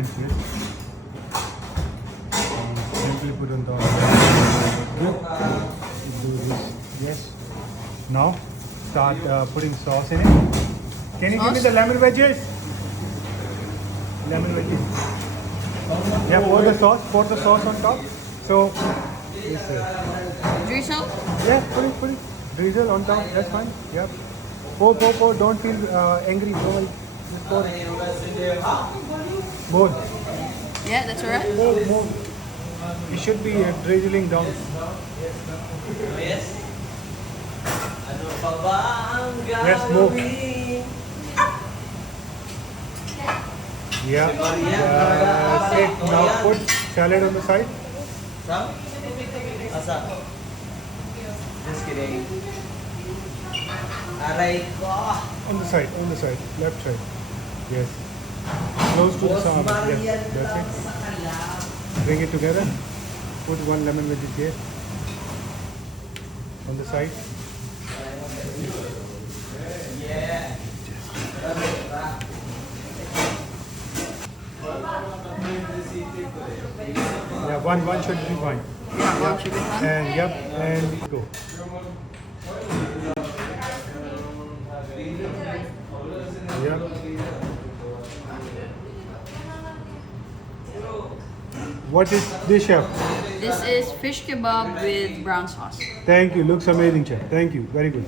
hands, yes. Gently put on top. Good. Do this. Yes. Now start putting sauce in it. Can you give me Sauce? the lemon wedges? Lemon wedges. Yeah, pour the sauce. Pour the sauce on top. So. Yes, sir. Drizzle? Yeah, put it. Drizzle on top. That's fine. Yep. Pour. Don't feel angry. Go ahead. Just pour it. More. Yeah, that's alright. More. It should be drizzling down. Yes, more. Yeah. That's it. Now put salad on the side. Just kidding. Aray ko. On the side. Left side. Yes. Close to the salad. Yes. That's it. Bring it together. Put one lemon wedges here. On the side. Yeah. Yeah, one should be fine. Yeah, one should be fine. And go. Yep. What is this, chef? This is fish kebab with brown sauce. Thank you. Looks amazing, chef. Thank you. Very good.